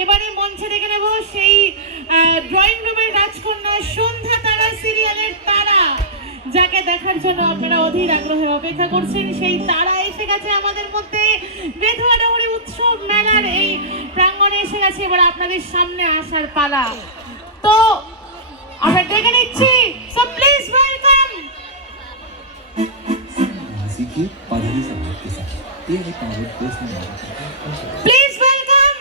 এবারে মঞ্চে দেখে নেব সেই ড্রয়িং রুমের রাজকন্যা সন্ধ্যা তারা সিরিয়ালের তারা, যাকে দেখার জন্য আপনারা অধীর আগ্রহে অপেক্ষা করছেন। সেই তারা এসে গেছে আমাদের মধ্যে, বেথুয়া ডুবুরি উৎসব মেলার এই প্রাঙ্গণে এসে গেছে। এবার আপনাদের সামনে আসার পালা, তো আমরা ডেকে নিচ্ছি। So please welcome. सीखिए पादरी समाज के साथ ये है पावर कोर्स में प्लीज वेलकम।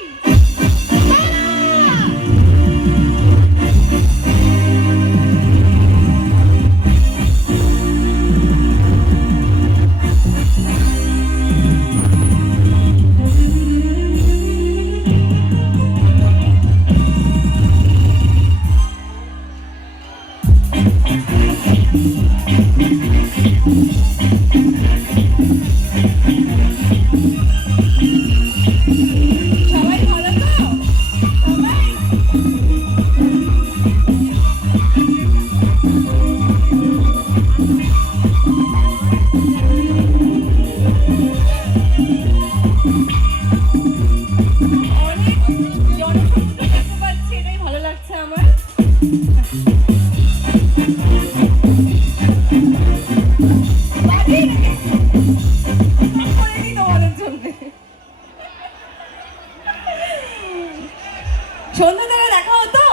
সন্ধ্যা তারা দেখা হতো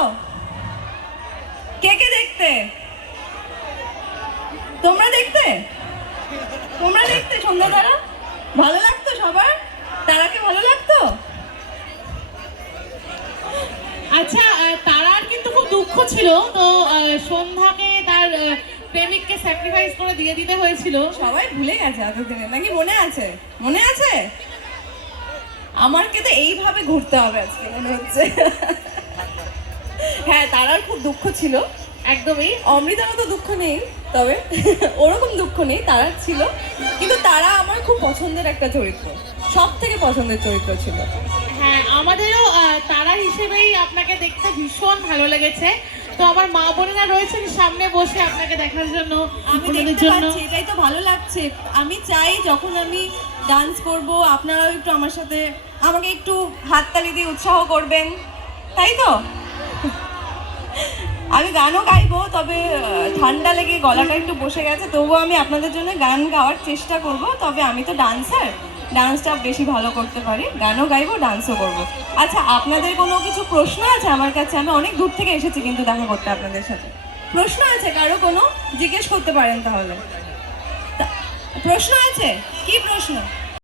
কে কে দেখতে? তোমরা দেখতে সন্ধ্যা তারা? ভালো লাগতো সবার? তারাকে ভালো লাগতো? আচ্ছা, তারার কিন্তু খুব দুঃখ ছিল, তো সন্ধ্যাকে তার প্রেমিককে স্যাক্রিফাইস করে দিয়ে দিতে হয়েছিল। সবাই ভুলে গেছে এতদিনে, নাকি মনে আছে? মনে আছে? আমারকে তো এইভাবে ঘুরতে হবে আজকে মনে হচ্ছে। হ্যাঁ, তারার খুব দুঃখ ছিল, একদমই। অমৃতারও তো দুঃখ নেই, তবে ওরকম দুঃখ নেই, তারার ছিল। কিন্তু তারা আমার খুব পছন্দের একটা চরিত্র, সব থেকে পছন্দের চরিত্র ছিল। হ্যাঁ, আমাদেরও তারা হিসেবেই আপনাকে দেখতে ভীষণ ভালো লেগেছে। তো আমার মা বোনেরা রয়েছেন সামনে বসে আপনাকে দেখার জন্য, আমি দেখতে পাচ্ছি, এটাই তো ভালো লাগছে। আমি চাই যখন আমি ডান্স করব আপনারাও একটু আমার সাথে আমাকে একটু হাততালি দিয়ে উৎসাহ করবেন, তাই তো? আমি গানও গাইবো, তবে ঠান্ডা লেগে গলাটা একটু বসে গেছে, তবুও আমি আপনাদের জন্য গান গাওয়ার চেষ্টা করব। তবে আমি তো ডান্সার, ডান্সটা বেশি ভালো করতে পারি, গানও গাইবো, ডান্সও করবো। আচ্ছা, আপনাদের কোনো কিছু প্রশ্ন আছে আমার কাছে? আমি অনেক দূর থেকে এসেছি কিন্তু দেখা করতে আপনাদের সাথে। প্রশ্ন আছে কারো? কোনো জিজ্ঞেস করতে পারেন তাহলে। প্রশ্ন আছে? কি প্রশ্ন?